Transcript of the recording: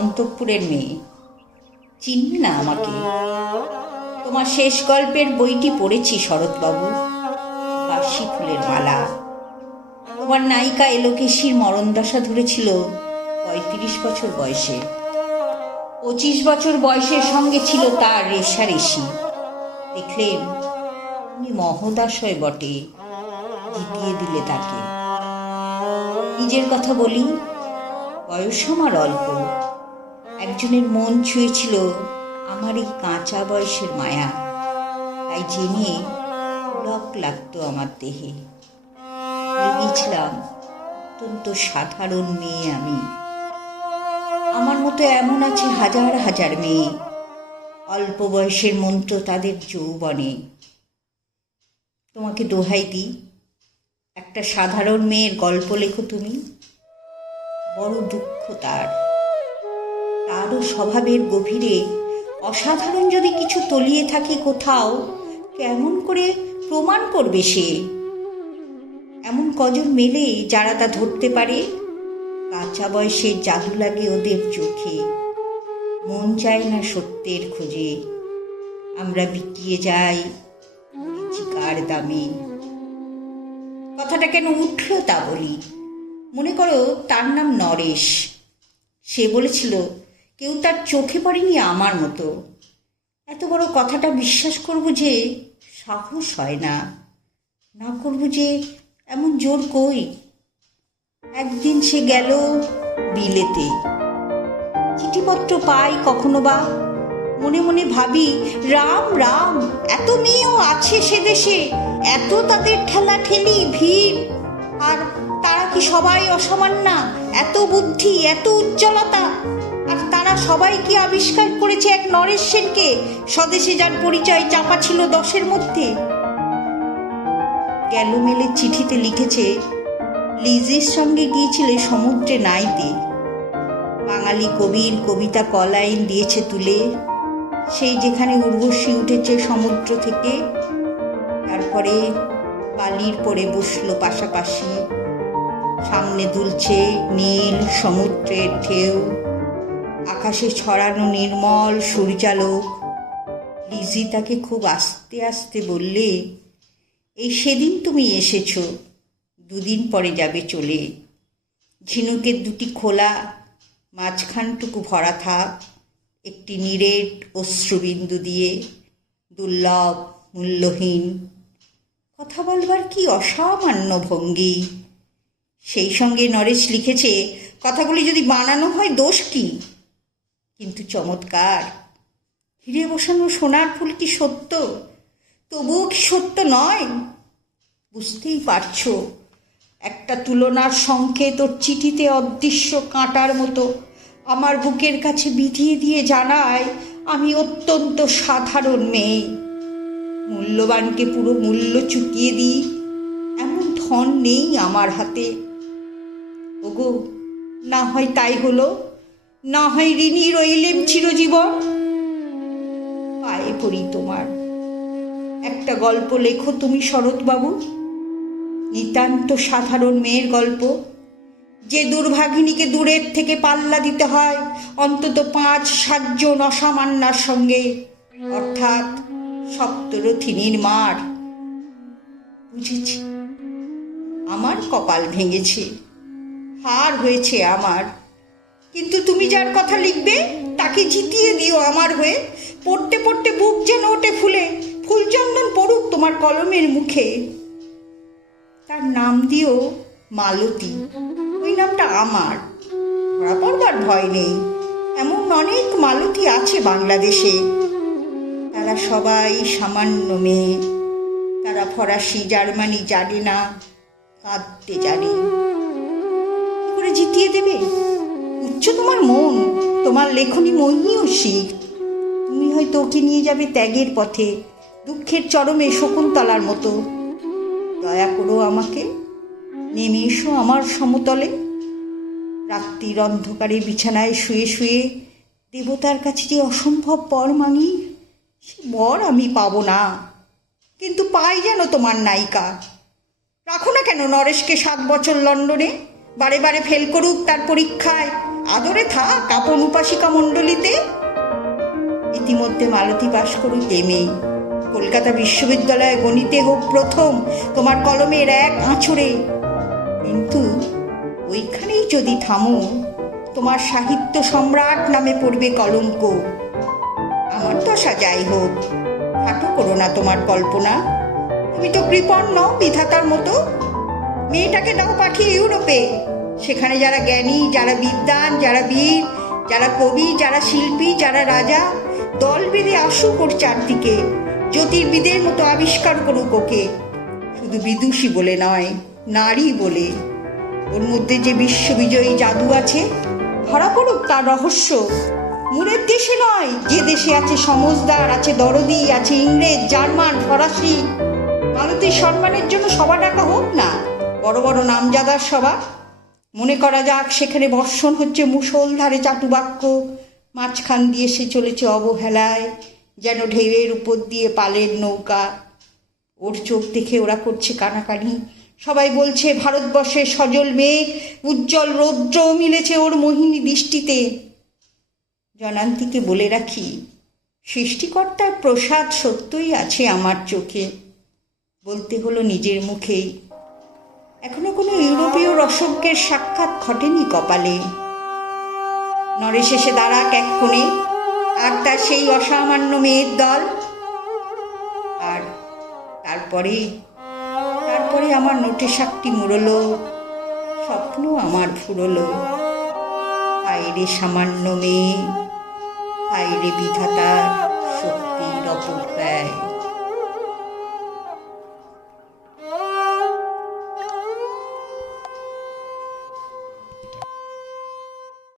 অন্তঃপুরের মেয়ে, চিনবে না আমাকে। তোমার শেষ গল্পের বইটি পড়েছি শরৎবাবু, বাসি ফুলের মালা। তোমার নায়িকা এলোকেশীর মরণদশা ধরেছিল ৩৫ বছর বয়সে। ২৫ বছর বয়সের সঙ্গে ছিল তার রেশারেশি। দেখলেন তুমি মহোদশয় বটে, জিতিয়ে দিলে তাকে। নিজের কথা বলি, বয়স আমার অল্প। একজনের মন ছুঁয়েছিল আমার এই কাঁচা বয়সের মায়া, তাই জেনে পুলক লাগতো আমার দেহে। ভেবেছিলাম অত্যন্ত সাধারণ মেয়ে আমি। আমার মতো এমন আছে হাজার হাজার মেয়ে, অল্প বয়সের মন্ত্র তাদের যৌবনে। তোমাকে দোহাই দিই, একটা সাধারণ মেয়ের গল্প লেখো তুমি। বড় দুঃখ তারও স্বভাবের গভীরে অসাধারণ যদি কিছু তলিয়ে থাকে কোথাও, কেমন করে প্রমাণ করবে সে? এমন কজন মেলে যারা তা ধরতে পারে? কাঁচা বয়সের জাদু লাগে ওদের চোখে, মন চায় না সত্যের খোঁজে। আমরা বিকিয়ে যাই মরীচিকার দামে। কথাটা কেন উঠল তা বলি। মনে করো তার নাম নরেশ। সে বলেছিল কেউ তার চোখে পড়েনি আমার মতো। এত বড় কথাটা বিশ্বাস করব যে সাহস হয় না, না করব যে এমন জোর কই। একদিন সে গেল বিলেতে। চিঠিপত্র পাই কখনো বা, মনে মনে ভাবি রাম রাম, এত মেয়েও আছে সে দেশে, এত তাদের ঠেলা ঠেলি ভিড়, আর তারা কি সবাই অসমান না? এত বুদ্ধি, এত উজ্জ্বলতা, আর তারা সবাই কি আবিষ্কার করেছে এক নরেশ সেনকে, স্বদেশে যার পরিচয় চাপা ছিল 10-এর মধ্যে। গ্যালোমেলের চিঠিতে লিখেছে লিজির সঙ্গে গিয়েছিলে সমুদ্রে নাইতে। বাঙালি কবির কবিতা কলাইন দিয়েছে তুলে, সেই যেখানে উর্বশী উঠেছে সমুদ্র থেকে। তারপরে বালির পরে বসলো পাশাপাশি, সামনে দুলছে নীল সমুদ্রের ঢেউ, আকাশে ছড়ানো নির্মল সূর্যালোক। লিজি তাকে খুব আস্তে আস্তে বললে, এই সেদিন তুমি এসেছ, 2 দিন পরে যাবে চলে। ঝিনুকের 2টি খোলা, মাঝখানটুকু ভরা থাক একটি নিরেট অশ্রুবিন্দু দিয়ে, দুর্লভ মূল্যহীন। কথা বলবার কি অসামান্য ভঙ্গি। সেই সঙ্গে নরেশ লিখেছে কথাগুলি যদি বানানো হয় দোষ কি? কিন্তু চমৎকার। হিরে বসানো সোনার ফুল কি সত্য? তবুও কি সত্য নয়? বুঝতেই পারছো, একটা তুলনার সংকেত ওর চিঠিতে অদৃশ্য কাঁটার মতো আমার বুকের কাছে বিধিয়ে দিয়ে জানায় আমি অত্যন্ত সাধারণ মেয়ে। মূল্যবানকে পুরো মূল্য চুকিয়ে দিই এমন ধন নেই আমার হাতে। ওগো, না হয় তাই হলো, না হয় ঋণী রইলেম চিরজীবন। পায়ে পড়ি তোমার, একটা গল্প লেখো তুমি শরৎবাবু, নিতান্ত সাধারণ মেয়ের গল্প, যে দুর্ভাগিনীকে দূরের থেকে পাল্লা দিতে হয় অন্তত 5-7 জন অসামান্যার সঙ্গে, অর্থাৎ সপ্তরথিনীর মার। বুঝেছি, আমার কপাল ভেঙেছে, হার হয়েছে আমার। কিন্তু তুমি যার কথা লিখবে তাকে জিতিয়ে দিও আমার হয়ে। পড়তে পড়তে বুক যেন ওঠে ফুলে, ফুলচন্দন পড়ুক তোমার কলমের মুখে। তার নাম দিও মালতী, ওই নামটা আমার। ধরা পড়বার ভয় নেই, এমন অনেক মালতী আছে বাংলাদেশে। তারা সবাই সামান্য মেয়ে, তারা ফরাসি জার্মানি জানে না, কাঁদতে জানে। কি করে জিতিয়ে দেবে? উচ্চ তোমার মন, তোমার লেখনী মহীয়সী। তুমি হয়তো ওকে নিয়ে যাবে ত্যাগের পথে, দুঃখের চরমে শকুন্তলার মতো। দয়া করো আমাকে, নেমে এসো আমার সমতলে। রাত্রির অন্ধকারে বিছানায় শুয়ে শুয়ে দেবতার কাছে যে অসম্ভব বর মাঙি, সে বর আমি পাবো না, কিন্তু পাই যেন তোমার নায়িকা। রাখো না কেন নরেশকে 7 বছর লন্ডনে, বারে বারে ফেল করুক তার পরীক্ষায়, আদরে থাক আপন উপাসিকা মণ্ডলীতে। ইতিমধ্যে মালতী বাস করুক এমএ, কলকাতা বিশ্ববিদ্যালয়ে গণিতে হোক প্রথম তোমার কলমের এক আঁচড়ে। কিন্তু ওইখানেই যদি থামো, তোমার সাহিত্য সম্রাট নামে পড়বে কলঙ্ক। আমার দশা যাই হোক, খাটো করো না তোমার কল্পনা। তুমি তো কৃপণ নও বিধাতার মতো। মেয়েটাকে দাও পাঠিয়ে ইউরোপে, সেখানে যারা জ্ঞানী, যারা বিদ্বান, যারা বীর, যারা কবি, যারা শিল্পী, যারা রাজা দল বেঁধে আসুক ওর চারদিকে, জ্যোতির্বিদের মতো আবিষ্কার করুক ওকে। শুধু বিদুষী বলে নয়, নারী বলে। ওর মধ্যে যে বিশ্ববিজয়ী জাদু আছে, ধরা পড়ুক তার রহস্য। মূলের দেশে নয়, যে দেশে আছে সমজদার, আছে দরদি, আছে ইংরেজ, জার্মান, ফরাসি। মালতীর সম্মানের জন্য সভা ডাকা হোক না, বড় বড় নামজাদার সভা। মনে করা যাক সেখানে বর্ষণ হচ্ছে মুষলধারে চাটুবাক্য, মাঝখান দিয়ে সে চলেছে অবহেলায়, যেন ঢেউয়ের উপর দিয়ে পালের নৌকা। ওর চোখ দেখে ওরা করছে কানাকানি। সবাই বলছে ভারতবর্ষের সজল মেঘ, উজ্জ্বল রৌদ্র মিলেছে ওর মোহিনী দৃষ্টিতে। জনান্তিকে বলে রাখি, সৃষ্টিকর্তার প্রসাদ সত্যই আছে আমার চোখে। বলতে হলো নিজের মুখেই। এখনো কোনো ইউরোপীয় রসজ্ঞের সাক্ষাৎ ঘটেনি কপালে। নরেশ এসে দাঁড়াক এক কোণে, আর তার সেই অসামান্য মেয়ের দল। আর তারপরে আমার নোটে শাকটি মুড়লো, স্বপ্ন আমার ফুরলো। হায় রে সামান্য মেয়ে, হায় রে বিধাতার শক্তির অপব্যয়।